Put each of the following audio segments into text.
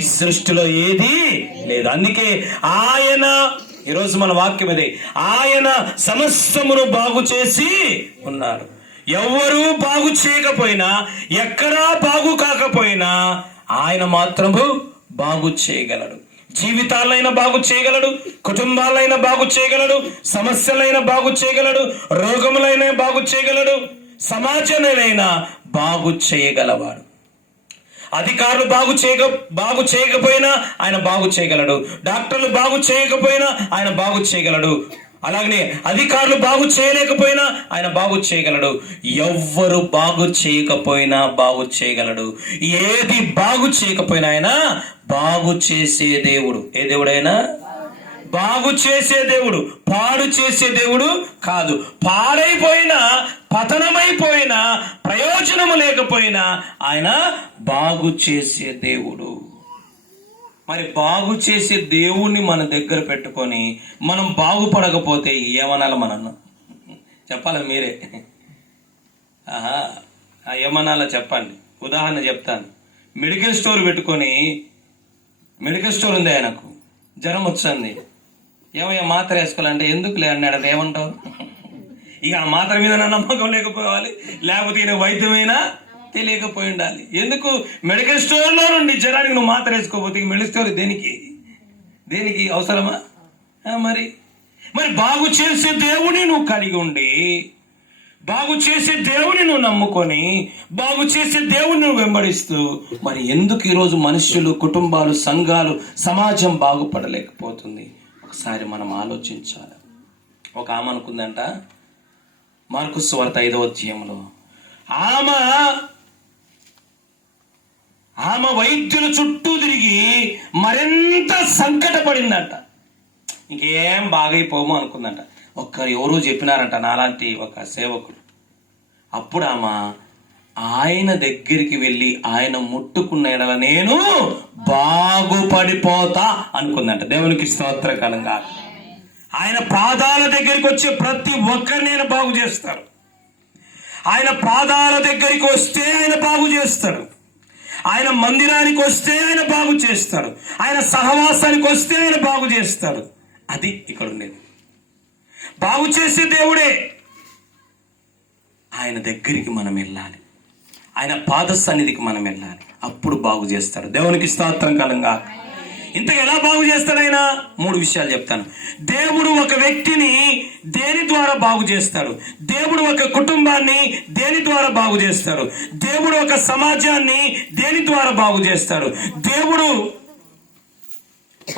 ఈ సృష్టిలో ఏది లేదు. అందుకే ఆయన, ఈరోజు మన వాక్యం అదే, ఆయన సమస్తమును బాగు చేసి ఉన్నాడు. ఎవ్వరూ బాగు చేయకపోయినా, ఎక్కడా బాగు కాకపోయినా ఆయన మాత్రము బాగు చేయగలడు. జీవితాలైనా బాగు చేయగలడు, కుటుంబాలైనా బాగు చేయగలడు, సమస్యలైనా బాగు చేయగలడు, రోగములైనా బాగు చేయగలడు, సమాజాలైనా బాగు చేయగలవాడు. అధికారులు బాగు చేయకపోయినా ఆయన బాగు చేయగలడు. డాక్టర్లు బాగు చేయకపోయినా ఆయన బాగు చేయగలడు. అలాగనే అధికారులు బాగు చేయలేకపోయినా ఆయన బాగు చేయగలడు. ఎవ్వరు బాగు చేయకపోయినా బాగు చేయగలడు. ఏది బాగు చేయకపోయినా ఆయన బాగు చేసే దేవుడు. ఏ దేవుడైనా బాగు చేసే దేవుడు, పాడు చేసే దేవుడు కాదు. పాడైపోయినా, పతనమైపోయినా, ప్రయోజనము లేకపోయినా ఆయన బాగు చేసే దేవుడు. మరి బాగు చేసే దేవుణ్ణి మన దగ్గర పెట్టుకొని మనం బాగుపడకపోతే ఏమనాలి? మనన్న చెప్పాలి మీరే. ఏమనాలో చెప్పండి. ఉదాహరణ చెప్తాను. మెడికల్ స్టోర్ పెట్టుకొని, మెడికల్ స్టోర్ ఉంది, ఆయనకు జ్వరం వచ్చింది, ఏమయ్యా మాత్ర వేసుకోవాలంటే ఎందుకులే అన్నాడు. అది ఏమంటావు? ఇక ఆ మాత్ర మీద నమ్మకం లేకపోవాలి, లేకపోతే ఈయన వైద్యమైనా తెలియకపోయి ఉండాలి. ఎందుకు? మెడికల్ స్టోర్లో నుండి జ్వరానికి నువ్వు మాత్ర వేసుకోకపోతే మెడికల్ స్టోర్ దేనికి అవసరమా? మరి బాగు చేసే దేవుని నువ్వు కలిగి ఉండి, బాగు చేసే దేవుని నువ్వు నమ్ముకొని, బాగు చేసే దేవుని నువ్వు వెంబడిస్తూ, మరి ఎందుకు ఈరోజు మనుషులు, కుటుంబాలు, సంఘాలు, సమాజం బాగుపడలేకపోతుంది? ఒకసారి మనం ఆలోచించాలి. ఒక ఆమె అనుకుందంట, మార్కు సువార్త 5వ అధ్యాయంలో, ఆమె వైద్యుల చుట్టూ తిరిగి మరింత సంకటపడిందంట. ఇంకేం బాగైపోము అనుకుందంట. ఎవరో చెప్పినారంట, నాలాంటి ఒక సేవకుడు. అప్పుడు ఆయన దగ్గరికి వెళ్ళి ఆయన ముట్టుకున్న ఎడల నేను బాగుపడిపోతా అనుకుందంట. దేవునికి స్తోత్రకరంగా. ఆయన పాదాల దగ్గరికి వచ్చే ప్రతి ఒక్కరిని ఆయన బాగు చేస్తాడు. ఆయన పాదాల దగ్గరికి వస్తే ఆయన బాగు చేస్తాడు. ఆయన మందిరానికి వస్తే ఆయన బాగు చేస్తాడు. ఆయన సహవాసానికి వస్తే ఆయన బాగు చేస్తాడు. అది ఇక్కడ ఉండేది. బాగు చేసే దేవుడే. ఆయన దగ్గరికి మనం వెళ్ళాలి, ఆయన పాద సన్నిధికి మనం వెళ్ళాలి. అప్పుడు బాగు చేస్తాడు. దేవునికి స్తోత్రం కలంగా. ఇంతకు ఎలా బాగు చేస్తాడు ఆయన? 3 విషయాలు చెప్తాను. దేవుడు ఒక వ్యక్తిని దేని ద్వారా బాగు చేస్తాడు? దేవుడు ఒక కుటుంబాన్ని దేని ద్వారా బాగు చేస్తాడు? దేవుడు ఒక సమాజాన్ని దేని ద్వారా బాగు చేస్తాడు? దేవుడు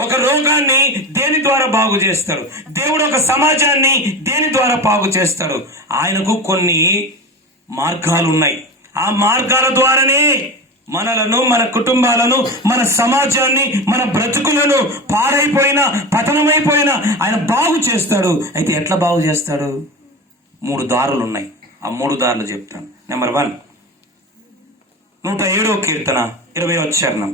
ఒక రోగాన్ని దేని ద్వారా బాగు చేస్తాడు? దేవుడు ఒక సమాజాన్ని దేని ద్వారా బాగు చేస్తాడు? ఆయనకు కొన్ని మార్గాలు ఉన్నాయి. ఆ మార్గాల ద్వారానే మనలను, మన కుటుంబాలను, మన సమాజాన్ని, మన బ్రతుకులను, పాడైపోయిన, పతనమైపోయిన ఆయన బాగు చేస్తాడు. అయితే ఎట్లా బాగు చేస్తాడు? 3 దారులు ఉన్నాయి. ఆ 3 దారులు చెప్తాను. నెంబర్ 1, 107వ కీర్తన 20వ చరణం.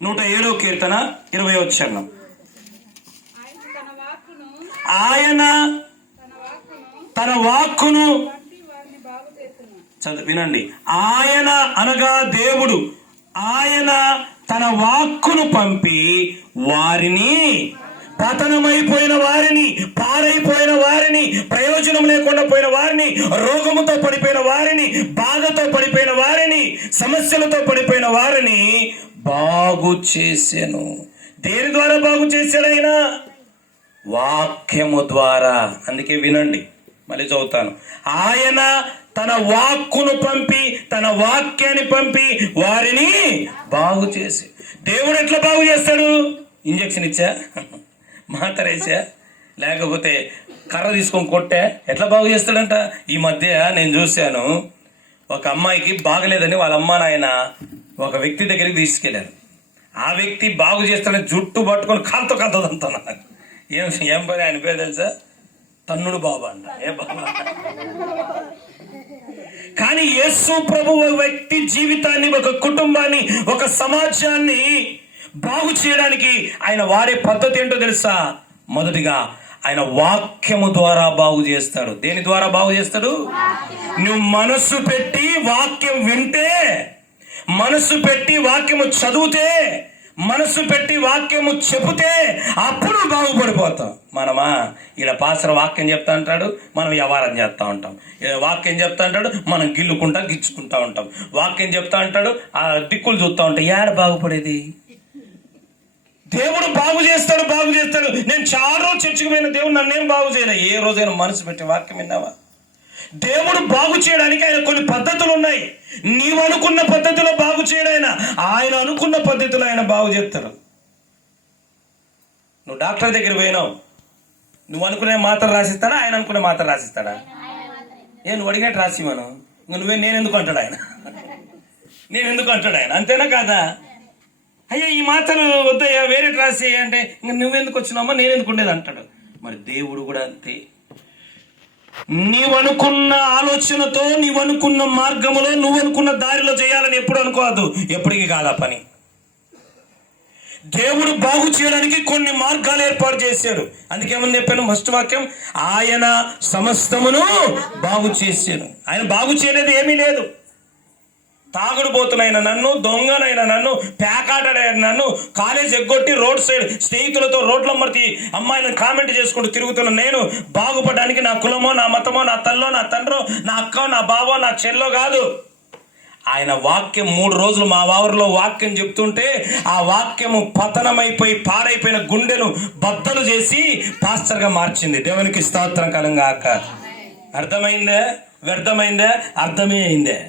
107వ కీర్తన 20వ చరణం. ఆయన తన వాక్కును వినండి. ఆయన అనగా దేవుడు, ఆయన తన వాక్కును పంపి వారిని, పతనమైపోయిన వారిని, పాడైపోయిన వారిని, ప్రయోజనం లేకుండా పోయిన వారిని, రోగముతో పడిపోయిన వారిని, బాధతో పడిపోయిన వారిని, సమస్యలతో పడిపోయిన వారిని బాగు చేసెను. దేని ద్వారా బాగు చేశాడు ఆయన? వాక్యము ద్వారా. అందుకే వినండి, మళ్ళీ చదువుతాను. ఆయన తన వాక్కును పంపి, తన వాక్యాన్ని పంపి వారిని బాగు చేసి. దేవుడు ఎట్లా బాగు చేస్తాడు? ఇంజక్షన్ ఇచ్చా, మాత్ర వేసా, లేకపోతే కర్ర తీసుకొని కొట్టా, ఎట్లా బాగు చేస్తాడంట? ఈ మధ్య నేను చూశాను, ఒక అమ్మాయికి బాగలేదని వాళ్ళ అమ్మ నాయన ఒక వ్యక్తి దగ్గరికి తీసుకెళ్లారు. ఆ వ్యక్తి బాగు చేస్తాడని జుట్టు పట్టుకొని కాలుతో కలుతుందంటున్నాను. ఏం పని? ఆయన పేరు తెలుసా? తన్నుడు బాబా అంట. ఏ బాబా? కానీ యేసు ప్రభు ఒక వ్యక్తి జీవితాన్ని, ఒక కుటుంబాన్ని, ఒక సమాజాన్ని బాగు చేయడానికి ఆయన వాడే పద్ధతి ఏంటో తెలుసా? మొదటిగా ఆయన వాక్యము ద్వారా బాగు చేస్తాడు. దేని ద్వారా బాగు చేస్తాడు? నువ్వు మనస్సు పెట్టి వాక్యం వింటే మనసు పెట్టి వాక్యము చదివితే, మనసు పెట్టి వాక్యము చెబితే అప్పుడు బాగుపడిపోతాం. మనమా ఇలా పాస్టర్ వాక్యం చెప్తా అంటాడు, మనం వ్యవహారం చేస్తూ ఉంటాం. ఇలా వాక్యం చెప్తా అంటాడు, మనం గిచ్చుకుంటా ఉంటాం. వాక్యం చెప్తా అంటాడు, ఆ దిక్కులు చూస్తూ ఉంటాం. ఏడ బాగుపడేది? దేవుడు బాగు చేస్తాడు. నేను చాలా రోజు చర్చికి పోయిన దేవుడు నన్నేం బాగు చేయలే. ఏ రోజైనా మనసు పెట్టి వాక్యం విన్నావా? దేవుడు బాగు చేయడానికి ఆయన కొన్ని పద్ధతులు ఉన్నాయి. నీవు అనుకున్న పద్ధతిలో బాగు చేయడు ఆయన అనుకున్న పద్ధతిలో ఆయన బాగు చేస్తారు. నువ్వు డాక్టర్ దగ్గర పోయినావు, నువ్వు అనుకునే మాత్రం రాసిస్తాడా, ఆయన అనుకునే మాత్రం రాసిస్తాడా? నువ్వు అడిగేట్టు రాసి మనం నేను ఎందుకు అంటాడు ఆయన? అంతేనా కాదా? అయ్యా ఈ మాత్రలు వద్దయ్యా, వేరే రాసి అంటే ఇంక నువ్వెందుకు వచ్చినావమ్మా, నేనెందుకు ఉండేది అంటాడు. మరి దేవుడు కూడా అంతే. నీవనుకున్న ఆలోచనతో, నీవనుకున్న మార్గములో, నువ్వనుకున్న దారిలో చేయాలని ఎప్పుడు అనుకోవద్దు. ఎప్పటికీ కాదా పని. దేవుడు బాగు చేయడానికి కొన్ని మార్గాలు ఏర్పాటు చేశాడు. అందుకేమని చెప్పాను ఫస్ట్ వాక్యం, ఆయన సమస్తమును బాగు చేశాడు. ఆయన బాగు చేయలేదు ఏమీ లేదు. తాగుడుపోతునైనా నన్ను, దొంగనైనా నన్ను, ప్యాకాటడైన నన్ను, కాలేజ్ ఎగ్గొట్టి రోడ్ సైడ్ స్నేహితులతో రోడ్ల మర్తి అమ్మాయిలను కామెంట్ చేసుకుంటూ తిరుగుతున్న నేను బాగుపడడానికి నా కులమో, నా మతమో, నా తల్లో, నా తండ్రో, నా అక్కో, నా బావో, నా చెల్లో కాదు. ఆయన వాక్యం 3 రోజులు మా వారిలో వాక్యం చెప్తుంటే ఆ వాక్యము పతనమైపోయి పాడైపోయిన గుండెను బద్దలు చేసి పాస్టర్గా మార్చింది. దేవునికి స్తోత్రం కలుగాక. అర్థమైందే? వ్యర్థమైందే? అర్థమే అయిందే.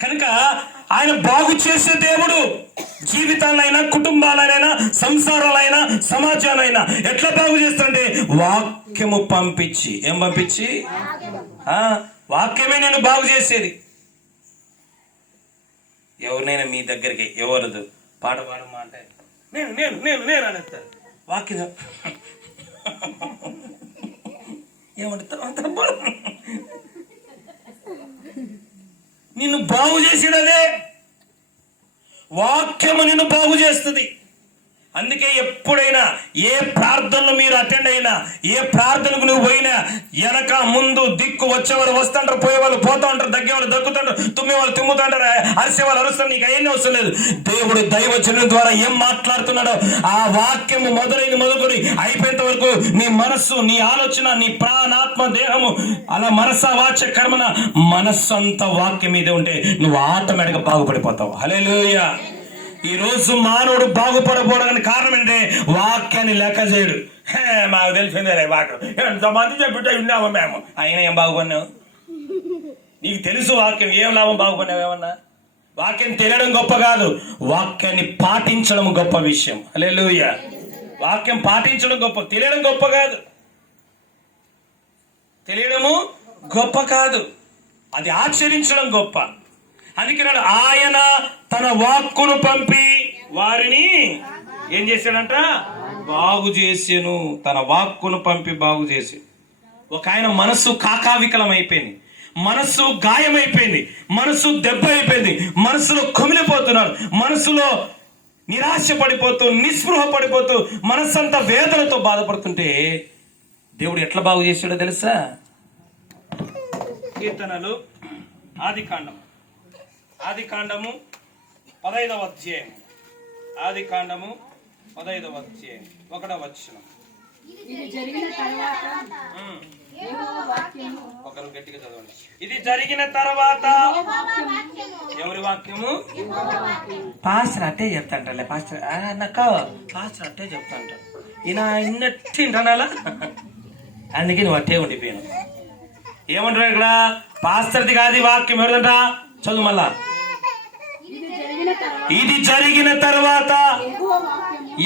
కనుక ఆయన బాగు చేసే దేవుడు. జీవితాలైనా, కుటుంబాలైనా, సంసారాలైనా, సమాజాలైనా ఎట్లా బాగు చేస్తాడంటే వాక్యము పంపించి. ఏం పంపించి? వాక్యమే నేను బాగు చేసేది. ఎవరినైనా మీ దగ్గరికి ఎవరదు పాట పాడమా అంటే నేను అనేస్తాను. వాక్యం ఏమంటారు? నిన్ను బాగు చేసినదే వాక్యము, నిన్ను బాగు చేస్తుంది. అందుకే ఎప్పుడైనా ఏ ప్రార్థనలు మీరు అటెండ్ అయినా, ఏ ప్రార్థనకు నువ్వు పోయినా, వెనక ముందు దిక్కు వచ్చేవాళ్ళు వస్తుంటారు, పోయేవాళ్ళు పోతా ఉంటారు, దగ్గేవాళ్ళు దగ్గుతుంటారు, తుమ్మేవాళ్ళు తుమ్ముతుంటారు, అరిసేవాళ్ళు అరుస్తారు. నీకు అవన్నీ అవసరం లేదు. దేవుడు దైవజనుల ద్వారా ఏం మాట్లాడుతున్నాడో ఆ వాక్యము మొదలుకొని అయిపోయేంత వరకు నీ మనస్సు, నీ ఆలోచన, నీ ప్రాణాత్మ దేహము అలా మనస వాచ కర్మన మనస్సు అంతా వాక్యం మీదే ఉంటే నువ్వు ఆటోమేటిక్గా బాగుపడిపోతావు. హల్లెలూయా. ఈ రోజు మానవుడు బాగుపడపోవడానికి కారణం ఏంటంటే వాక్యాన్ని లెక్క చేయడు. మాకు తెలిసిందే వాక్యం, ఎంతమంది చెప్పింటే విన్నాము మేము, అయినా ఏం బాగుపడినావు? నీకు తెలుసు వాక్యం, ఏం లాభం బాగుపడినావు? ఏమన్నా వాక్యం తెలియడం గొప్ప కాదు, వాక్యాన్ని పాటించడం గొప్ప విషయం. హల్లెలూయా. వాక్యం పాటించడం గొప్ప, తెలియడం గొప్ప కాదు. తెలియడము గొప్ప కాదు, అది ఆచరించడం గొప్ప. అందుకే ఆయన తన వాక్కును పంపి వారిని ఏం చేశాడంట? బాగు చేసాను. తన వాక్కును పంపి బాగు చేసి. ఒక ఆయన మనస్సు కాకావికలం అయిపోయింది, మనస్సు గాయమైపోయింది, మనస్సు దెబ్బ అయిపోయింది, మనస్సులో కుమిలిపోతున్నారు, మనస్సులో నిరాశ పడిపోతూ, నిస్పృహ పడిపోతూ, మనస్సంతా వేదనతో బాధపడుతుంటే దేవుడు ఎట్లా బాగు చేశాడో తెలుసా? కీర్తనలు ఆదికాండము 15వ అధ్యాయం. ఆదికాండము 15వ అధ్యాయం 1వ వచనం. ఒకరు గట్టిగా చదవండి. ఇది జరిగిన తర్వాత ఎవరి వాక్యము? పాస్టర్ అట్టే చెప్తాంటారులే. పాస్టర్ అట్టే చెప్తాంటారు. ఈయన ఇన్నట్టింటనాలా, అందుకే నువ్వు అట్టే ఉండిపోయాను. ఏమంటారు ఇక్కడ? పాస్టర్ది కాదు వాక్యం. ఎవరిదంట? చదువు మళ్ళా. ఇది జరిగిన తర్వాత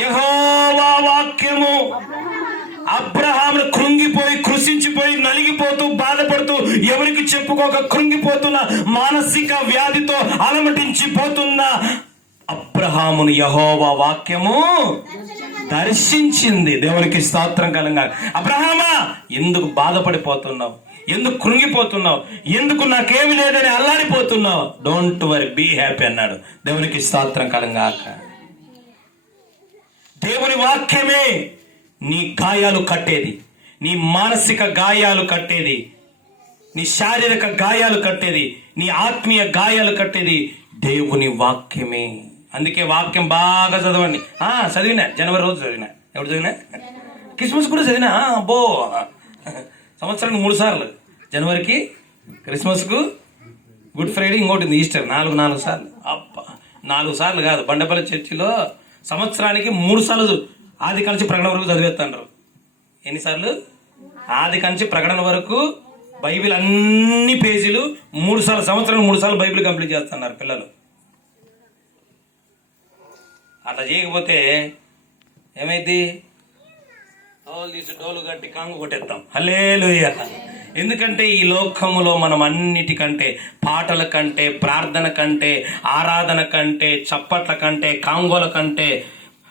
యెహోవా వాక్యము అబ్రహామును కృంగిపోయి, కృషించిపోయి, నలిగిపోతూ, బాధపడుతూ, ఎవరికి చెప్పుకోక కృంగిపోతున్న, మానసిక వ్యాధితో అలమటించిపోతున్న అబ్రహామును యెహోవా వాక్యము దర్శించింది. దేవునికి స్తోత్రం కలుగాక. అబ్రహామా, ఎందుకు బాధపడిపోతున్నావు? ఎందుకు కృంగిపోతున్నావు? ఎందుకు నాకేమి లేదని అల్లాడిపోతున్నావు? డోంట్ వరీ, బీ హ్యాపీ అన్నాడు. దేవునికి స్తోత్రం కలుగాక. దేవుని వాక్యమే నీ గాయాలు కట్టేది, నీ మానసిక గాయాలు కట్టేది. నీ శారీరక గాయాలు కట్టేది, నీ ఆత్మీయ గాయాలు కట్టేది దేవుని వాక్యమే. అందుకే వాక్యం బాగా చదవండి. చదివినా, జనవరి రోజు చదివినా. ఎవరు చదివినా? క్రిస్మస్ కూడా చదివినా. అబ్బో, సంవత్సరానికి 3 సార్లు. జనవరికి, క్రిస్మస్కు, గుడ్ ఫ్రైడే, ఇంకోటి ఈస్టర్. 4 సార్లు. అబ్బ, 4 సార్లు కాదు, బండపల్లి చర్చిలో సంవత్సరానికి 3 సార్లు ఆది కంచి ప్రకటన వరకు చదివేస్తాండ్రు. ఎన్నిసార్లు? ఆది కంచి ప్రకటన వరకు బైబిల్ అన్ని పేజీలు 3 సార్లు, సంవత్సరానికి 3 సార్లు బైబిల్ కంప్లీట్ చేస్తున్నారు పిల్లలు. అట్లా చేయకపోతే ఏమైంది? డోలు కట్టి కాంగు కొట్టేస్తాం. హల్లెలూయా. ఎందుకంటే ఈ లోకములో మనం అన్నిటికంటే, పాటల కంటే, ప్రార్థన కంటే, ఆరాధన కంటే, చప్పట్ల కంటే, కాంగోల కంటే,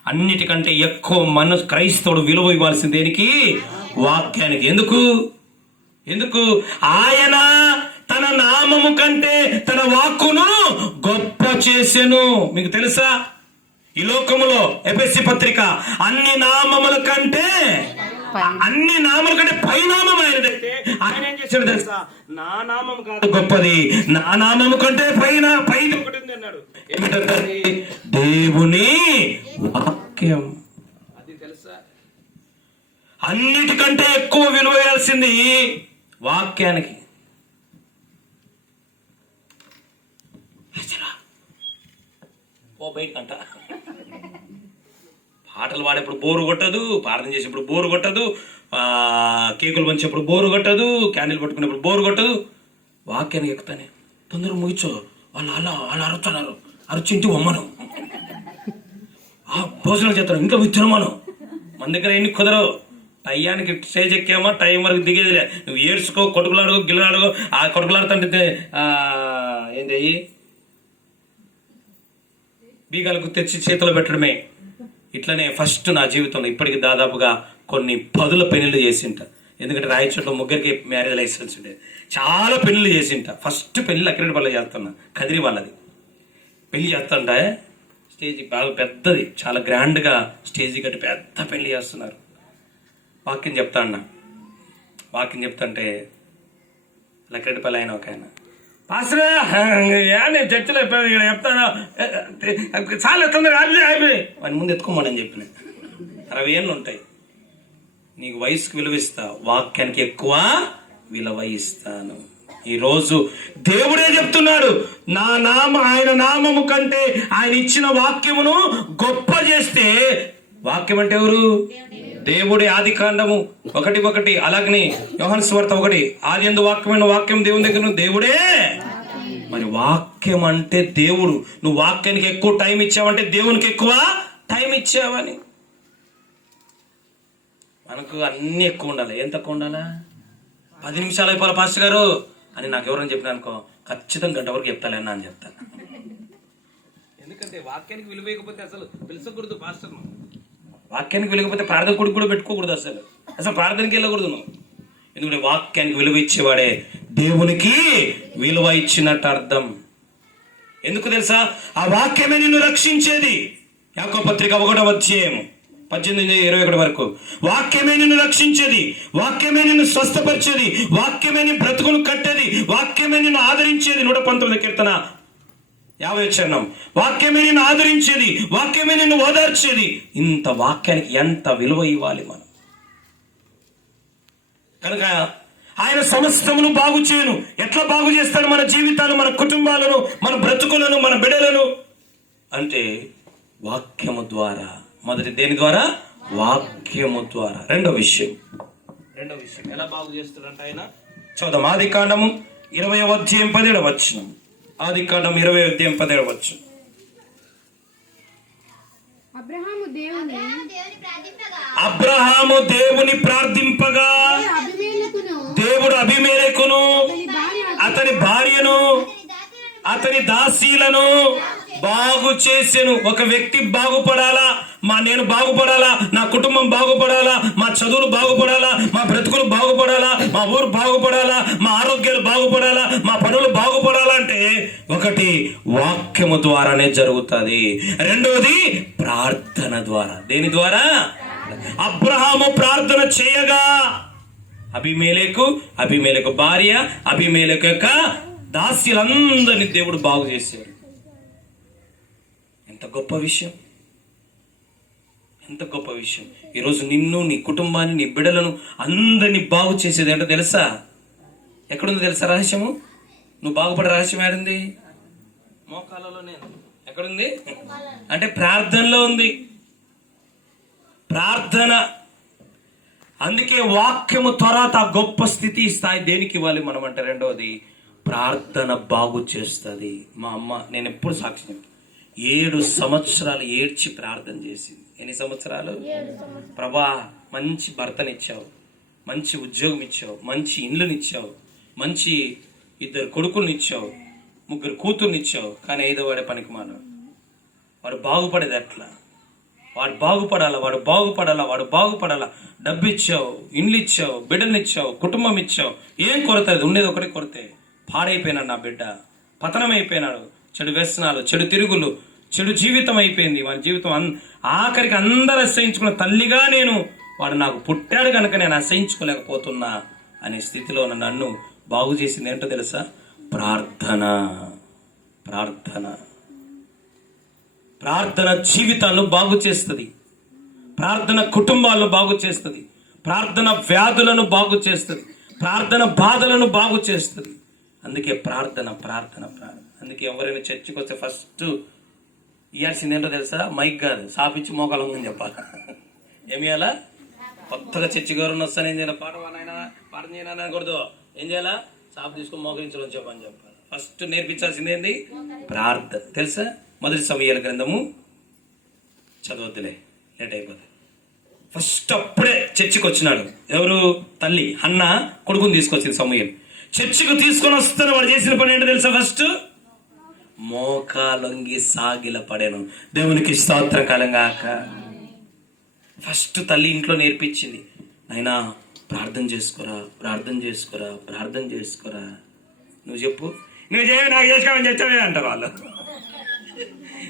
అన్నిటికంటే ఎక్కువ క్రైస్తవుడు విలువ ఇవ్వాల్సింది దేనికి? వాక్యానికి. ఎందుకు? ఆయన తన నామము కంటే తన వాక్కును గొప్ప చేసెను. మీకు తెలుసా? ఈ లోకములో ఎఫెసీ పత్రిక అన్ని నామముల కంటే పైనామం ఆయనదైతే ఆయన ఏం చేశాడు తెలుసా? నా నామం కాదు గొప్పది, నా నామము కంటే పైన ఒకటి ఉంది అన్నాడు. ఏమిటంటే దేవుని వాక్యం. అది తెలుసా? అన్నిటికంటే ఎక్కువ విలువ వేయాల్సింది వాక్యానికి. ఓ బయటకంట పాటలు పాడేప్పుడు బోరు కొట్టదు, ప్రార్థన చేసేప్పుడు బోరు కొట్టదు, కేకులు పంచేప్పుడు బోరు కొట్టదు, క్యాండిల్ పట్టుకునేప్పుడు బోరు కొట్టదు. వాక్యానికి ఎక్కుతానే తొందరగా ముగిచో, వాళ్ళు అరుచున్నారు, అరుచింటి వమ్మను, భోజనం చేస్తారు, ఇంకా విత్తనమాను. మన దగ్గర ఎన్ని కుదరవు. టయానికి స్టేజ్ ఎక్కామా, టైం వరకు దిగేదిలే. నువ్వు ఏడ్చుకో, కొడుకులాడుకో, గిల్లలాడుకో. ఆ కొడుకులాడుతుంటే ఏంటి బీగాలకు తెచ్చి చేతిలో పెట్టడమే. ఇట్లనే ఫస్ట్ నా జీవితంలో ఇప్పటికి దాదాపుగా కొన్ని 10 పెళ్లిళ్ళు చేసింట. ఎందుకంటే రాయచోట్లో 3 మ్యారేజ్ లైసెన్స్ ఉండేది. చాలా పెళ్లిళ్ళు చేసింట. ఫస్ట్ పెళ్లి అక్కిరెడ్డిపల్లి చేస్తున్నా, కదిరి వాళ్ళది. పెళ్లి చేస్తుంటే స్టేజ్ బాగా పెద్దది, చాలా గ్రాండ్గా స్టేజ్ కట్టి పెద్ద పెళ్లి చేస్తున్నారు. వాక్యం చెప్తాంటే లక్కిరెడ్డిపల్లి ఆయన ఒక ఆయన, పాస్టరా నేను చర్చలో ఇక్కడ చెప్తాను, చాలా తొందరగా అయిపోయి వాడి ముందు ఎత్తుకోమని చెప్పిన. 60 ఏళ్ళు ఉంటాయి. నీకు వయసుకు విలువ ఇస్తా, వాక్యానికి ఎక్కువ విలువ ఇస్తాను. ఈరోజు దేవుడే చెప్తున్నాడు, ఆయన నామము కంటే ఆయన ఇచ్చిన వాక్యమును గొప్ప చేస్తే. వాక్యం అంటే ఎవరు? దేవుడి. ఆది కాండము 1:1. అలాగనే యోహాను సువార్త 1, ఆది యందు వాక్యమైన వాక్యం దేవుని దగ్గర దేవుడే. మరి వాక్యం అంటే దేవుడు. నువ్వు వాక్యానికి ఎక్కువ టైం ఇచ్చావంటే దేవునికి ఎక్కువ టైం ఇచ్చావని. మనకు అన్ని ఎక్కువ ఉండాలి. ఏం తక్కువ ఉండాలా? 10 నిమిషాలు అయిపోవాలి పాస్టర్ గారు అని నాకు ఎవరైనా చెప్పినా అనుకో, ఖచ్చితంగా గంట వరకు చెప్తాలేనా అని చెప్తాను. ఎందుకంటే వాక్యానికి విలువ ఇవ్వకపోతే అసలు పిలిచకూడదు పాస్టర్. వాక్యానికి విలువకపోతే ప్రార్థన కొడుకు కూడా పెట్టుకోకూడదు. అసలు ప్రార్థనకి వెళ్ళకూడదు నువ్వు. ఎందుకంటే వాక్యానికి విలువ ఇచ్చేవాడే దేవునికి విలువ ఇచ్చినట్టు అర్థం. ఎందుకు తెలుసా? ఆ వాక్యమే నిన్ను రక్షించేది. యాకోబు పత్రిక 1:18-21 వరకు. వాక్యమే నిన్ను రక్షించేది, వాక్యమే నిన్ను స్వస్థపరిచేది, వాక్యమే నీ బ్రతుకును కట్టేది, వాక్యమే నిన్ను ఆదరించేది. 119 కీర్తన 50 వాక్యమే నిన్ను ఆదరించేది, వాక్యమే నిన్ను ఓదార్చేది. ఇంత వాక్యానికి ఎంత విలువ ఇవ్వాలి మనం. కనుక ఆయన సమస్తమును బాగు చేయను. ఎట్లా బాగు చేస్తాడు మన జీవితాలు, మన కుటుంబాలను, మన బ్రతుకులను, మన బిడ్డలను అంటే వాక్యము ద్వారా. మొదటి దేని ద్వారా? వాక్యము ద్వారా. రెండో విషయం ఎలా బాగు చేస్తాడంటే ఆయన చూద్దాం. ఆది కాండము 20:17. ఆది కాండం 20:17. అబ్రహాము దేవుని ప్రార్థింపగా దేవుడు అబీమెలెకును అతని భార్యను అతని దాసీలను బాగు చేసెను. ఒక వ్యక్తి బాగుపడాలా, నేను బాగుపడాలా, నా కుటుంబం బాగుపడాలా, మా చదువులు బాగుపడాలా, మా బ్రతుకులు బాగుపడాలా, మా ఊరు బాగుపడాలా, మా ఆరోగ్యాలు బాగుపడాలా, మా పనులు బాగుపడాలా అంటే ఒకటి వాక్యము ద్వారానే జరుగుతుంది. రెండోది ప్రార్థన ద్వారా. దేని ద్వారా? అబ్రహాము ప్రార్థన చేయగా అబీమెలెకు భార్య, అబీమెలెకు యొక్క దాస్యులందరినీ దేవుడు బాగు చేశాడు. ఎంత గొప్ప విషయం, ఎంత గొప్ప విషయం. ఈరోజు నిన్ను, నీ కుటుంబాన్ని, నీ బిడ్డలను అందరినీ బాగు చేసేది ఏంటో తెలుసా? ఎక్కడుందో తెలుసా రహస్యము? నువ్వు బాగుపడే రహస్యం ఏడుంది? మోకాళ్ళలోనే. ఎక్కడుంది అంటే ప్రార్థనలో ఉంది. ప్రార్థన. అందుకే వాక్యము తర్వాత ఆ గొప్ప స్థితి, స్థాయి దేనికి ఇవ్వాలి మనం అంటే, రెండవది ప్రార్థన బాగు చేస్తుంది. మా అమ్మ, నేను ఎప్పుడు సాక్షి చెప్తాను, 7 సంవత్సరాలు ఏడ్చి ప్రార్థన చేసింది. ఎన్ని సంవత్సరాలు? ప్రభా, మంచి భర్తనిచ్చావు, మంచి ఉద్యోగం ఇచ్చావు, మంచి ఇండ్లునిచ్చావు, మంచి 2 కొడుకుల్నిచ్చావు, 3 కూతుర్నిచ్చావు, కానీ 5వ వాడే పనికి మానవు. వాడు బాగుపడేది ఎట్లా? వాడు బాగుపడాలా. డబ్బు ఇచ్చావు, ఇండ్లు ఇచ్చావు, బిడ్డనిచ్చావు, కుటుంబం ఇచ్చావు, ఏం కొరత? ఉండేది ఒకటే కొరతే. పాడైపోయినాడు నా బిడ్డ, పతనం అయిపోయినాడు, చెడు వ్యసనాలు, చెడు తిరుగులు, చెడు జీవితం అయిపోయింది వాడి జీవితం. ఆఖరికి అందరూ అసహించుకున్న తల్లిగా నేను, వాడు నాకు పుట్టాడు కనుక నేను అసహించుకోలేకపోతున్నా అనే స్థితిలో నన్ను బాగు చేసింది ఏంటో తెలుసా? ప్రార్థన. ప్రార్థన జీవితాలను బాగు చేస్తుంది. ప్రార్థన కుటుంబాలను బాగు చేస్తుంది. ప్రార్థన వ్యాధులను బాగు చేస్తుంది. ప్రార్థన బాధలను బాగు చేస్తుంది. అందుకే ప్రార్థన. అందుకే ఎవరైనా చర్చికి వస్తే ఫస్ట్ ఇవ్వాల్సింది ఏంటో తెలుసా? మైక్ కాదు, సాపిచ్చి మోకాలు ఉందని చెప్పాలి. ఏమి ఇవ్వాలా? కొత్తగా చర్చి గౌరవం వస్తాను ఏం చేయాలి? పాఠం చేయకూడదు. ఏం చేయాలా? సాపు తీసుకొని మోకరించడం చెప్పని చెప్పాలి. ఫస్ట్ నేర్పించాల్సింది ఏంది? ప్రార్థన. తెలుసా? మొదటి సమూయేలు గ్రంథము చదవద్దులే, లేట్ అయిపోతుంది. ఫస్ట్ అప్పుడే చర్చికి వచ్చినాడు. ఎవరు? తల్లి హన్నా కొడుకుని తీసుకొచ్చింది సమూయేలు. చర్చికి తీసుకొని వస్తాను. వాడు చేసిన పని ఏంటో తెలుసా? ఫస్ట్ మోకాలొంగి సాగిల పడాను. దేవునికి స్తోత్రం కలంగాక. ఫస్ట్ తల్లి ఇంట్లో నేర్పించింది, నాయనా ప్రార్థన చేసుకోరా. నువ్వు చెప్పు, నువ్వు చేయ, నాకు చేసుకోమని చెప్తావే అంటారు వాళ్ళు.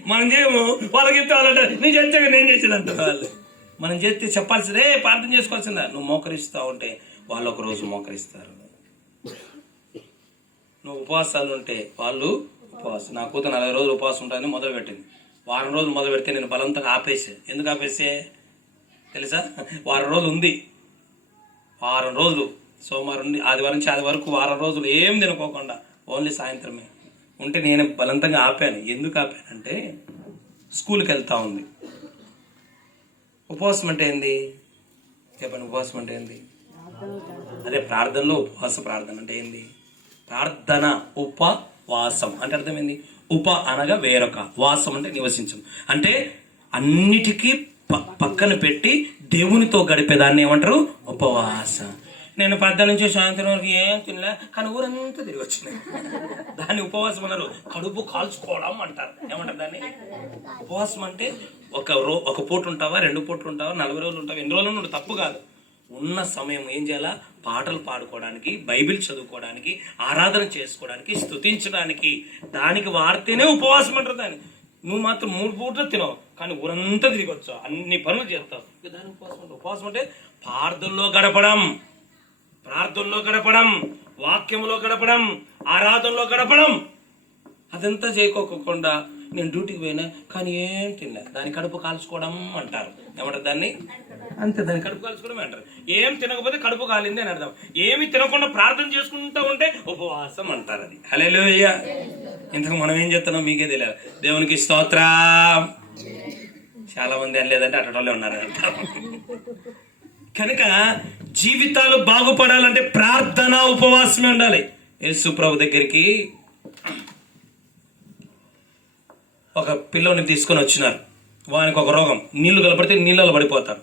మనం చేయము, వాళ్ళకి చెప్తే వాళ్ళంటే నువ్వు చేస్తావు, నేను చేసేది అంటారు వాళ్ళు. మనం చేస్తే చెప్పాల్సిందే, ప్రార్థన చేసుకోవాల్సిందా. నువ్వు మోకరిస్తావు ఉంటే వాళ్ళు ఒక రోజు మోకరిస్తారు. నువ్వు ఉపవాసాలు ఉంటే వాళ్ళు ఉపవాసం. నా కూతురు 40 రోజులు ఉపవాసం ఉంటాయని మొదలు పెట్టింది. వారం రోజులు మొదలు పెడితే నేను బలవంతంగా ఆపేసే. ఎందుకు ఆపేసే తెలుసా? వారం రోజులు ఉంది. వారం రోజులు, సోమవారం నుండి ఆదివారం నుంచి ఆది వరకు వారం రోజులు ఏం తినుకోకుండా ఓన్లీ సాయంత్రమే ఉంటే నేను బలవంతంగా ఆపాను. ఎందుకు ఆపానంటే స్కూల్కి వెళ్తా ఉంది. ఉపవాసం అంటే ఏంది చెప్పండి? ఉపవాసం అంటే ఏంది? అదే ప్రార్థనలో ఉపవాస. ప్రార్థన అంటే ఏంది? ప్రార్థన ఉపవాసం అంటే అర్థమైంది. ఉప అనగా వేరొక, వాసం అంటే నివసించడం. అంటే అన్నిటికీ పక్కన పెట్టి దేవునితో గడిపేదాన్ని ఏమంటారు? ఉపవాసం. నేను 10 నుంచి సాయంత్రం వరకు ఏం తినలే, కానీ ఊరంతా తిరిగి వచ్చినాయి. దాన్ని ఉపవాసం అన్నారు. కడుపు కాల్చుకోవడం అంటారు. ఏమంటారు దాన్ని? ఉపవాసం అంటే ఒక పూట ఉంటావా, 2 పూటలు ఉంటావా, 40 రోజులు ఉంటావా, ఎన్ని రోజులు ఉంటావు, తప్పు కాదు. ఉన్న సమయం ఏం చేయాలా? పాటలు పాడుకోవడానికి, బైబిల్ చదువుకోవడానికి, ఆరాధన చేసుకోవడానికి, స్తుతించడానికి, దానికి వాడితేనే ఉపవాసం అంటారు దాన్ని. నువ్వు మాత్రం 3 పూటలు తినవు, కానీ ఊరంతా తిరిగి వచ్చావు, అన్ని పనులు చేస్తావు. దాని ఉపవాసం అంటే, ఉపవాసం అంటే ప్రార్థనలో గడపడం, వాక్యంలో గడపడం, ఆరాధనలో గడపడం. అదంతా చేయకోకుండా నేను డ్యూటీకి పోయినా కానీ ఏం తిన్నా, దాని కడుపు కాల్చుకోవడం అంటారు. ఏమంటారు దాన్ని? అంతే, దాన్ని కడుపు కాల్చుకోవడం అంటారు. ఏం తినకపోతే కడుపు కాలింది అని అర్థం. ఏమి తినకుండా ప్రార్థన చేసుకుంటూ ఉంటే ఉపవాసం అంటారు. అది హల్లెలూయా. ఇంతకు మనం ఏం చేస్తున్నాం మీకే తెలియదు. దేవునికి స్తోత్రం. చాలా మంది అనలేదంటే అటోళ్ళే ఉన్నారు అంటారు. కనుక జీవితాలు బాగుపడాలంటే ప్రార్థన, ఉపవాసమే ఉండాలి. యేసు ప్రభు దగ్గరికి ఒక పిల్లోని తీసుకొని వచ్చినారు. వానికి ఒక రోగం, నీళ్లు కలపడితే నీళ్ళలో పడిపోతాడు,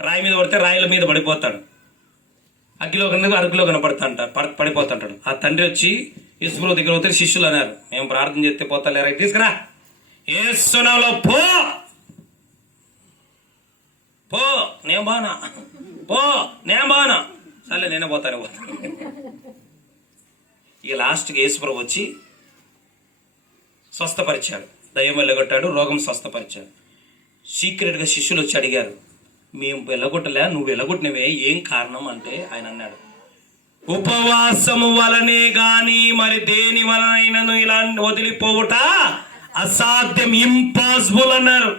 రాయి మీద పడితే రాయిల మీద పడిపోతాడు, అగ్గిలో కన్నా అరుగులో పడిపోతుంటాడు. ఆ తండ్రి వచ్చి యేసు ప్రభు దగ్గర పోతే శిష్యులు అన్నారు, మేము ప్రార్థన చేస్తే పోతాలేరా, తీసుకురా, యేసు నామములో పో, నేను బానా, సరే నేనే పోతాను. ఇక లాస్ట్కి యేసు ప్రభు వచ్చి స్వస్థపరిచాడు, దయ్యం వెళ్ళగొట్టాడు, రోగం స్వస్థపరిచాడు. సీక్రెట్గా శిష్యులు వచ్చి అడిగారు, మేము వెళ్ళగొట్టలే, నువ్వు వెళ్ళగొట్టినవే, ఏం కారణం అంటే ఆయన అన్నాడు, ఉపవాసము వలనే గాని మరి దేని వలనైనను ఇలా వదిలిపోవుట అసాధ్యం, ఇంపాసిబుల్ అన్నారు.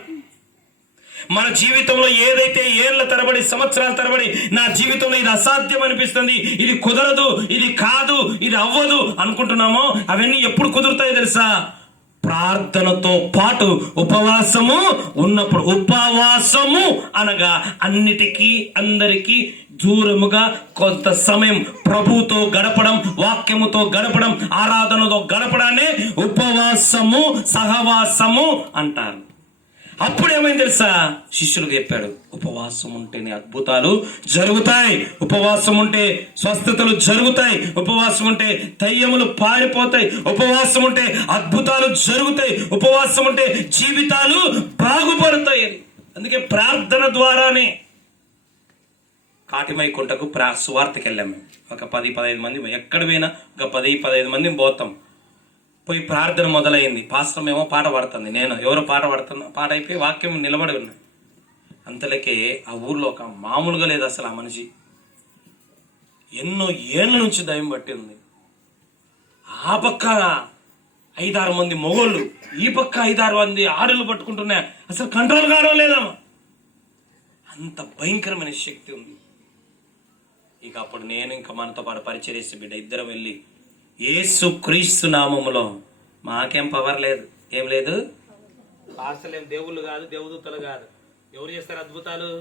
మన జీవితంలో ఏదైతే ఏళ్ల తరబడి సంవత్సరాల తరబడి నా జీవితంలో ఇది అసాధ్యం అనిపిస్తుంది, ఇది కుదరదు, ఇది కాదు, ఇది అవ్వదు అనుకుంటున్నామో అవన్నీ ఎప్పుడు కుదురుతాయో తెలుసా? ప్రార్థనతో పాటు ఉపవాసము ఉన్నప్పుడు. ఉపవాసము అనగా అన్నిటికీ అందరికీ దూరముగా కొంత సమయం ప్రభుతో గడపడం, వాక్యముతో గడపడం, ఆరాధనతో గడపడాన్ని ఉపవాసము, సహవాసము అంటారు. అప్పుడు ఏమైంది తెలుసా? శిష్యులకు చెప్పాడు, ఉపవాసం ఉంటేనే అద్భుతాలు జరుగుతాయి, ఉపవాసం ఉంటే స్వస్థతలు జరుగుతాయి, ఉపవాసం ఉంటే దయ్యములు పారిపోతాయి, ఉపవాసం ఉంటే అద్భుతాలు జరుగుతాయి, ఉపవాసం ఉంటే జీవితాలు బాగుపడతాయి. అందుకే ప్రార్థన ద్వారానే కాటిమైకుంటకు సువార్తకి వెళ్ళాము. ఒక 10-15 మంది, ఎక్కడ పోయినా ఒక 10-15 మంది పోతాం. పోయి ప్రార్థన మొదలైంది. పాస్టర్ ఏమో పాట పాడుతుంది, నేను ఎవరో పాట పాడుతున్నా. పాట అయిపోయి వాక్యం నిలబడి ఉన్నా. అంతలోకే ఆ ఊర్లో ఒక మామూలుగా లేదు అసలు ఆ మనిషి. ఎన్నో ఏళ్ళ నుంచి దయ్యం పట్టి ఉంది. ఆ పక్క 5-6 మంది మొగోళ్ళు, ఈ పక్క 5-6 మంది ఆడలు పట్టుకుంటున్నాయి. అసలు కంట్రోల్ కావడం లేదమ్మా, అంత భయంకరమైన శక్తి ఉంది. ఇక అప్పుడు నేను ఇంకా మనతో పాటు పరిచయం చేసే బిడ్డ ఇద్దరం వెళ్ళి, యేసు క్రీస్తు నామములో, మాకేం పవర్ లేదు, ఏం లేదు, పాస్టర్లు ఏం దేవుళ్ళు కాదు, దేవదూతలు కాదు. ఎవరు చేస్తారు అద్భుతాలు?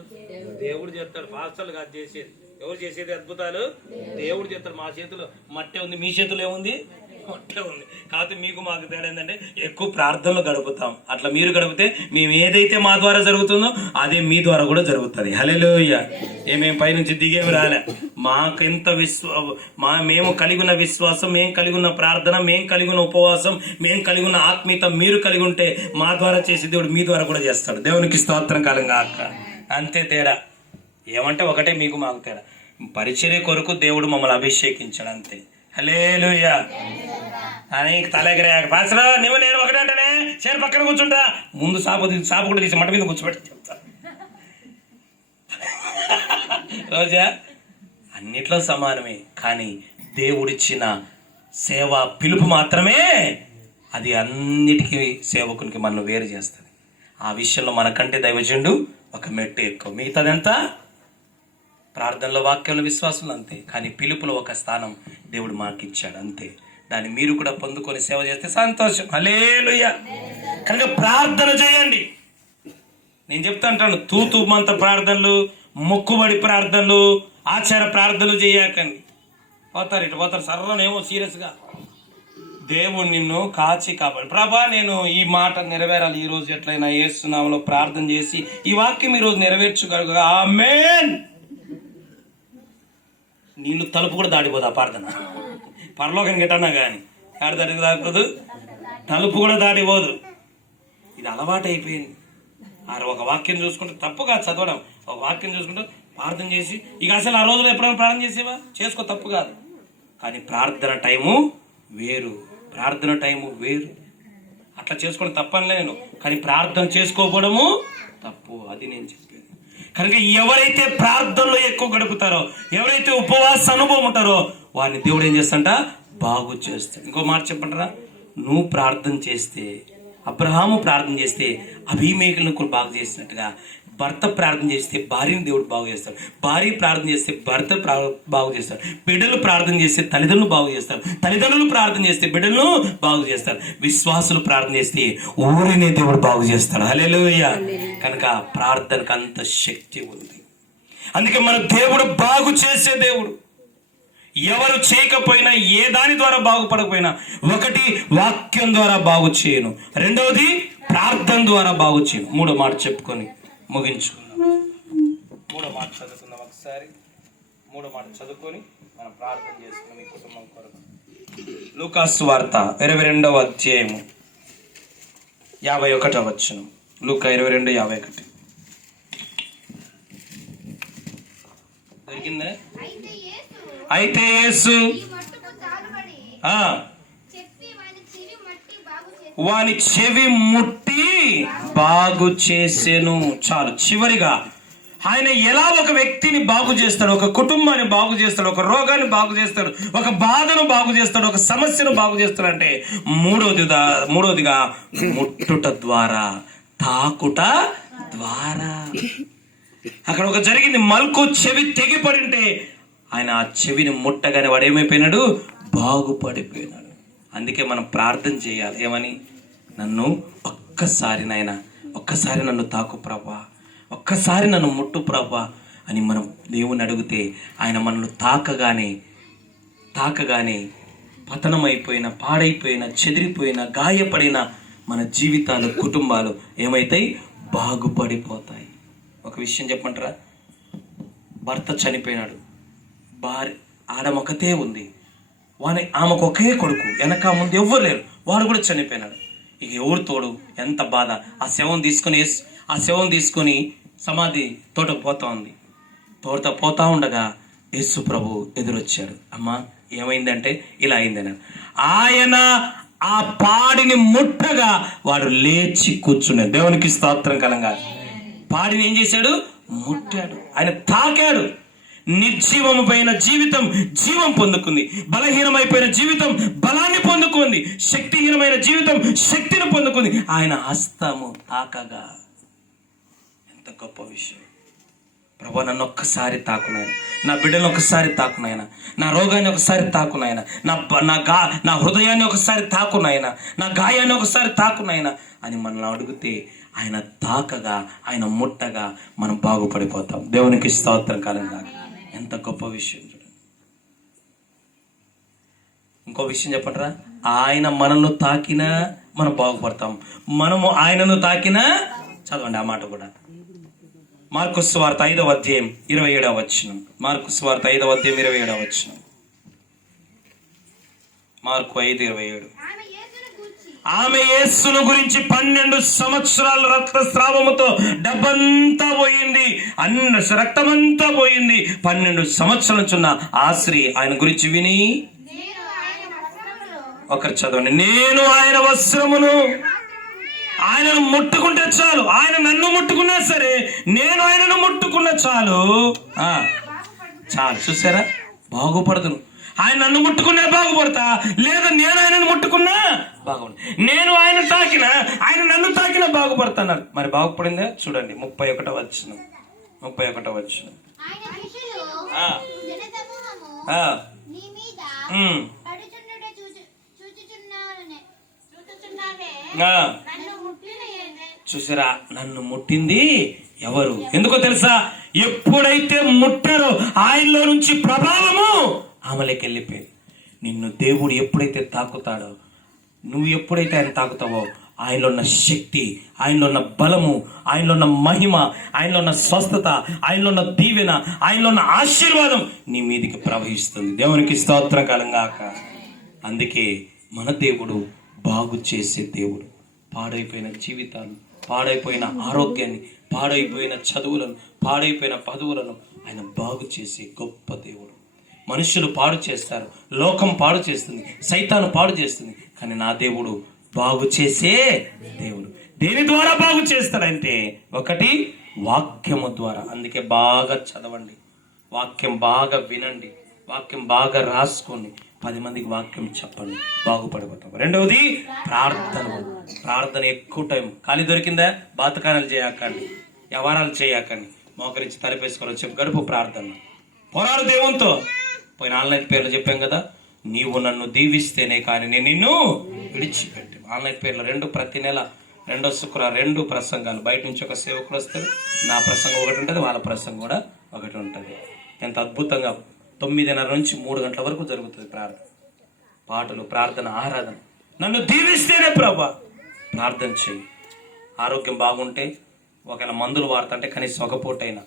దేవుడు చేస్తాడు. పాస్టర్లు కాదు చేసేది. ఎవరు చేసేది అద్భుతాలు? దేవుడు చేస్తాడు. మా చేతిలో మట్టే ఉంది, మీ చేతిలో ఏముంది? మట్టే ఉంది. కాకపోతే మీకు మాకు తేడా ఏంటంటే ఎక్కువ ప్రార్థనలు గడుపుతాం. అట్లా మీరు గడిపితే మేము ఏదైతే మా ద్వారా జరుగుతుందో అదే మీ ద్వారా కూడా జరుగుతుంది. హల్లెలూయా. ఏమేం పైనుంచి దిగేవి రాలే. మాకెంత మేము కలిగి ఉన్న విశ్వాసం, మేము కలిగి ఉన్న ప్రార్థన, మేము కలిగి ఉన్న ఉపవాసం, మేము కలిగి ఉన్న ఆత్మీయత మీరు కలిగి ఉంటే మా ద్వారా చేసే దేవుడు మీ ద్వారా కూడా చేస్తాడు. దేవునికి స్తోత్రం కాలంగా అక్క. అంతే తేడా. ఏమంటే ఒకటే మీకు మాకు తేడా. పరిచర్య కొరకు దేవుడు మమ్మల్ని అభిషేకించాడు అంతే. హల్లెలూయా అని తలెగరేయాక పాసరా నువ్వు నేను ఒకటే అంటేనే చేరు పక్కన కూర్చుంటా, ముందు సాపు కూడా తీసి మట మీద కూర్చోబెట్టి చెప్తా. రోజా అన్నిట్లో సమానమే, కానీ దేవుడిచ్చిన సేవ పిలుపు మాత్రమే అది అన్నిటికీ సేవకునికి మనం వేరు చేస్తుంది. ఆ విషయంలో మనకంటే దైవజనుడు ఒక మెట్టు ఎక్కువ. మిగతాదంతా ప్రార్థనలో, వాక్యంలో, విశ్వాసంలో అంతే. కానీ పిలుపులో ఒక స్థానం దేవుడు మాకిచ్చాడు అంతే. దాన్ని మీరు కూడా పొందుకొని సేవ చేస్తే సంతోషం. హల్లెలూయా. కనుక ప్రార్థన చేయండి. నేను చెప్తా అంటాను, తూతు మంత ప్రార్థనలు, మొక్కుబడి ప్రార్థనలు, ఆచార ప్రార్థనలు చేయకండి. పోతారు ఇటు పోతారు సర్రనేమో సీరియస్గా. దేవుడు నిన్ను కాచి కాపాడు. ప్రభా నేను ఈ మాట నెరవేరాలి, ఈ రోజు ఎట్లయినా యేసు నామములో ప్రార్థన చేసి ఈ వాక్యం ఈరోజు నెరవేర్చుగలగా. ఆమేన్. నీళ్ళు తలుపు కూడా దాటిపోదు ఆ ప్రార్థన. పరలోకానికి ఎట్టన్నా కానీ ఆడ దాటిపోదు, తలుపు కూడా దాటిపోదు. ఇది అలవాటు అయిపోయింది. ఒక వాక్యం చూసుకుంటే తప్పుగా చదవడం, ఒక వాక్యం చూసుకుంటే ప్రార్థన చేసి ఇక అసలు ఆ రోజులో ఎప్పుడైనా ప్రార్థన చేసేవా చేసుకో, తప్పు కాదు. కానీ ప్రార్థన టైము వేరు, ప్రార్థన టైము వేరు. అట్లా చేసుకోవడం తప్పని నేను, కానీ ప్రార్థన చేసుకోకపోవడము తప్పు. అది నేను చెప్పేది. కనుక ఎవరైతే ప్రార్థనలో ఎక్కువ గడుపుతారో, ఎవరైతే ఉపవాస అనుభవం ఉంటారో వారిని దేవుడు ఏం చేస్తాడంట? బాగు చేస్తాడు. ఇంకో మాట చెప్పంటారా? నువ్వు ప్రార్థన చేస్తే, అబ్రహాము ప్రార్థన చేస్తే అభిమేకులను కూడా బాగు చేసినట్టుగా, భర్త ప్రార్థన చేస్తే భార్యను దేవుడు బాగు చేస్తాడు, భార్య ప్రార్థన చేస్తే భర్త బాగు చేస్తాడు, బిడ్డలు ప్రార్థన చేస్తే తల్లిదండ్రులు బాగు చేస్తారు, తల్లిదండ్రులు ప్రార్థన చేస్తే బిడ్డలను బాగు చేస్తారు, విశ్వాసులు ప్రార్థన చేస్తే ఊరినే దేవుడు బాగు చేస్తాడు. హల్లెలూయా. కనుక ప్రార్థనకు అంత శక్తి ఉంది. అందుకే మన దేవుడు బాగు చేసే దేవుడు. ఎవరు చేయకపోయినా, ఏ దాని ద్వారా బాగుపడకపోయినా, ఒకటి వాక్యం ద్వారా బాగు చేయను, రెండవది ప్రార్థన ద్వారా బాగు చేయను. మూడో మాట చెప్పుకొని ముగించుకుందాం. మూడో మాట చదువుకుందాం ఒకసారి. మూడో మాట చదువుకొని మనం ప్రార్థన చేసుకున్నాం మీ కుటుంబం కొరకు. లూకా సువార్త 22వ అధ్యాయము 51వ వచనం. లూకా 22:51. దొరికిందా? అయితే యేసు వాని చెవి ముట్టి బాగు చేసెను. చాలు. చివరిగా ఆయన ఎలా ఒక వ్యక్తిని బాగు చేస్తాడు, ఒక కుటుంబాన్ని బాగు చేస్తాడు, ఒక రోగాన్ని బాగు చేస్తాడు, ఒక బాధను బాగు చేస్తాడు, ఒక సమస్యను బాగు చేస్తాడు అంటే మూడవదిగా ముట్టుట ద్వారా, తాకుట ద్వారా. అక్కడ ఒక జరిగింది, మల్కు చెవి తెగిపడింటే ఆయన ఆ చెవిని ముట్టగానే వాడు ఏమైపోయినాడు, బాగుపడిపోయినాడు. అందుకే మనం ప్రార్థన చేయాలి, ఏమని, నన్ను ఒక్కసారి నాయనా, ఒక్కసారి నన్ను తాకు ప్రభా, ఒక్కసారి నన్ను ముట్టు ప్రభా అని మనం దేవుని అడిగితే ఆయన మనల్ని తాకగానే పతనమైపోయిన, పాడైపోయిన, చెదిరిపోయిన, గాయపడిన మన జీవితాలు, కుటుంబాలు ఏమైతాయి, బాగుపడిపోతాయి. ఒక విషయం చెప్పమంటారా, భర్త చనిపోయినాడు, ఆడమొకతే ఉంది, ఆమెకు ఒకే కొడుకు, వెనక ముందు ఎవ్వరు లేరు, వాడు కూడా చనిపోయినాడు. ఇక ఎవరు తోడు, ఎంత బాధ. ఆ శవం తీసుకొని సమాధి తోటకు పోతా ఉండగా యేసు ప్రభు ఎదురొచ్చాడు. అమ్మా ఏమైందంటే ఇలా అయిందని. ఆయన ఆ పాడిని ముట్టగా వాడు లేచి కూర్చున్నాడు. దేవునికి స్తోత్రం కలంగా. పాడిని ఏం చేశాడు, ముట్టాడు, ఆయన తాకాడు. నిర్జీవము పైన జీవితం జీవం పొందుకుంది, బలహీనమైపోయిన జీవితం బలాన్ని పొందుకుంది, శక్తిహీనమైన జీవితం శక్తిని పొందుకుంది ఆయన హస్తము తాకగా. ఎంత గొప్ప విషయం. ప్రభా నన్ను ఒక్కసారి తాకునాయన, నా బిడ్డను ఒకసారి తాకునాయన, నా రోగాన్ని ఒకసారి తాకునాయన, నా హృదయాన్ని ఒకసారి తాకునాయన, నా గాయాన్ని ఒకసారి తాకునాయన అని మనల్ని అడిగితే ఆయన తాకగా, ఆయన ముట్టగా మనం బాగుపడిపోతాం. దేవునికి స్తోత్రం కాలంగా. ఎంత గొప్ప విషయం చూడండి. ఇంకో విషయం చెప్పంటారా, ఆయన మనల్ని తాకినా మనం బాగుపడతాం, మనము ఆయనను తాకినా. చదవండి ఆ మాట కూడా. మార్కు సువార్త 5వ అధ్యాయం 27వ వచనం. మార్కు సువార్త 5వ అధ్యాయం 27వ వచనం. మార్కు 5:27. ఆమె యేసును గురించి 12 సంవత్సరాల రక్తస్రావముతో డబ్బంతా పోయింది, రక్తమంతా పోయింది. 12 సంవత్సరాల నుంచి ఉన్న ఆ స్త్రీ ఆయన గురించి విని, ఒకరు చదవండి, నేను ఆయన వస్త్రమును, ఆయనను ముట్టుకుంటే చాలు, ఆయన నన్ను ముట్టుకున్నా సరే, నేను ఆయనను ముట్టుకున్నా చాలు. చూసారా, బాగుపడదును. ఆయన నన్ను ముట్టుకున్నా బాగుపడతా, లేదా నేను ఆయనను ముట్టుకున్నా బాగుపడ, నేను ఆయన తాకినా, ఆయన నన్ను తాకినా బాగుపడతాన్నారు. మరి బాగుపడిందా చూడండి. 31వ వచనం. 31వ వచనం. చూసారా, నన్ను ముట్టింది ఎవరు? ఎందుకో తెలుసా, ఎప్పుడైతే ముట్టారో ఆయనలో నుంచి ప్రభావము ఆమెలోకి వెళ్ళిపోయింది. నిన్ను దేవుడు ఎప్పుడైతే తాకుతాడో, నువ్వు ఎప్పుడైతే ఆయన తాకుతావో, ఆయనలో ఉన్న శక్తి, ఆయనలో ఉన్న బలము, ఆయనలో ఉన్న మహిమ, ఆయనలో ఉన్న స్వస్థత, ఆయనలో ఉన్న దీవెన, ఆయనలో ఉన్న ఆశీర్వాదం నీ మీదికి ప్రవహిస్తుంది. దేవునికి స్తోత్రం కలంగాక. అందుకే మన దేవుడు బాగు చేసే దేవుడు. పాడైపోయిన జీవితాలు, పాడైపోయిన ఆరోగ్యాన్ని, పాడైపోయిన చదువులను, పాడైపోయిన పదవులను ఆయన బాగు చేసే గొప్ప దేవుడు. మనుషులు పాడు చేస్తారు, లోకం పాడు చేస్తుంది, సైతాను పాడు చేస్తుంది, కానీ నా దేవుడు బాగు చేసే దేవుడు. దేని ద్వారా బాగు చేస్తాడంటే, ఒకటి వాక్యము ద్వారా. అందుకే బాగా చదవండి, వాక్యం బాగా వినండి, వాక్యం బాగా రాసుకోండి, 10 మందికి వాక్యం చెప్పండి, బాగుపడిపోతాం. రెండవది ప్రార్థన ఎక్కువ టైం. ఖాళీ దొరికిందా, బాతకానాలు చేయకండి, వ్యవహారాలు చేయకండి, మోకరించి తలపేసుకోవాలి, చెప్పి గడుపు ప్రార్థన. పోరాడు దేవునితో. పోయిన ఆన్లైన్ పేర్లు చెప్పాం కదా, నీవు నన్ను దీవిస్తేనే కానీ నేను నిన్ను విడిచిపెట్టి. ఆన్లైన్ పేర్లు 2 ప్రతి నెల 2వ శుక్రవారం 2 ప్రసంగాలు. బయట నుంచి ఒక సేవకులు వస్తారు, నా ప్రసంగం ఒకటి ఉంటుంది, వాళ్ళ ప్రసంగం కూడా ఒకటి ఉంటుంది. ఎంత అద్భుతంగా 9:30 నుంచి 3 గంటల వరకు జరుగుతుంది ప్రార్థన, పాటలు, ప్రార్థన, ఆరాధన. నన్ను దీవిస్తేనే ప్రభా. ప్రార్థన చెయ్యి. ఆరోగ్యం బాగుంటే, ఒకవేళ మందులు వాడుతుంటే కనీసం ఒక పూటైనా,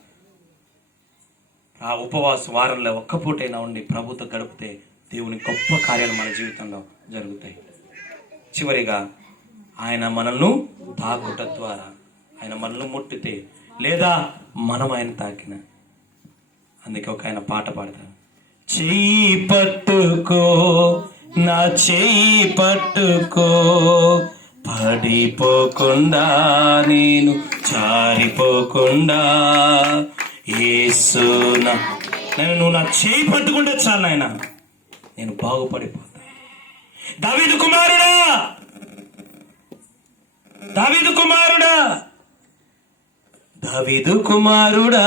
ఆ ఉపవాస వారంలో ఒక్క పూటైనా ఉండి ప్రభుతో గడిపితే దేవుని గొప్ప కార్యాలు మన జీవితంలో జరుగుతాయి. చివరిగా ఆయన మనల్ని తాకుట ద్వారా, ఆయన మనల్ని ముట్టితే, లేదా మనం ఆయన తాకిన. అందుకే ఒక ఆయన పాట పాడతాను. చెయ్యి పట్టుకో, నా చెయ్యి పట్టుకో, పడిపోకుండా నేను జారిపోకుండా, యేసు నువ్వు నా చేయి పట్టుకుంటే చాలు నాయన, నేను బాగుపడిపోతా. దావీదు కుమారుడా, దావీదు కుమారుడా, దావీదు కుమారుడా,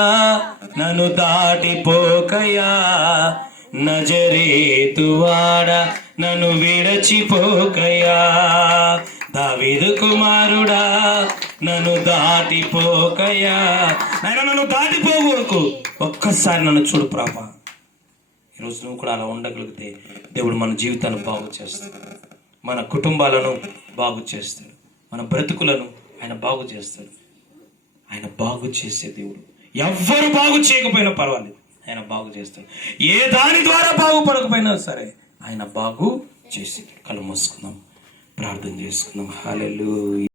నన్ను దాటిపోకయా, నజరేతువాడా నన్ను విడచిపోకయా. దావీదు కుమారుడా, నన్ను దాటిపోకయా. నాయన నన్ను దాటిపోకు, ఒక్కసారి నన్ను చూడు ప్రభా. ఈరోజు నువ్వు కూడా అలా ఉండగలిగితే దేవుడు మన జీవితాన్ని బాగు చేస్తాడు, మన కుటుంబాలను బాగు చేస్తాడు, మన బ్రతుకులను ఆయన బాగు చేస్తాడు. ఆయన బాగు చేసే దేవుడు. ఎవ్వరు బాగు చేయకపోయినా పర్వాలేదు, ఆయన బాగు చేస్తాడు. ఏ దాని ద్వారా బాగుపడకపోయినా సరే ఆయన బాగు చేసి. కళ్ళు మూసుకుందాం, ప్రార్థన చేసుకుందాం. హల్లెలూయా.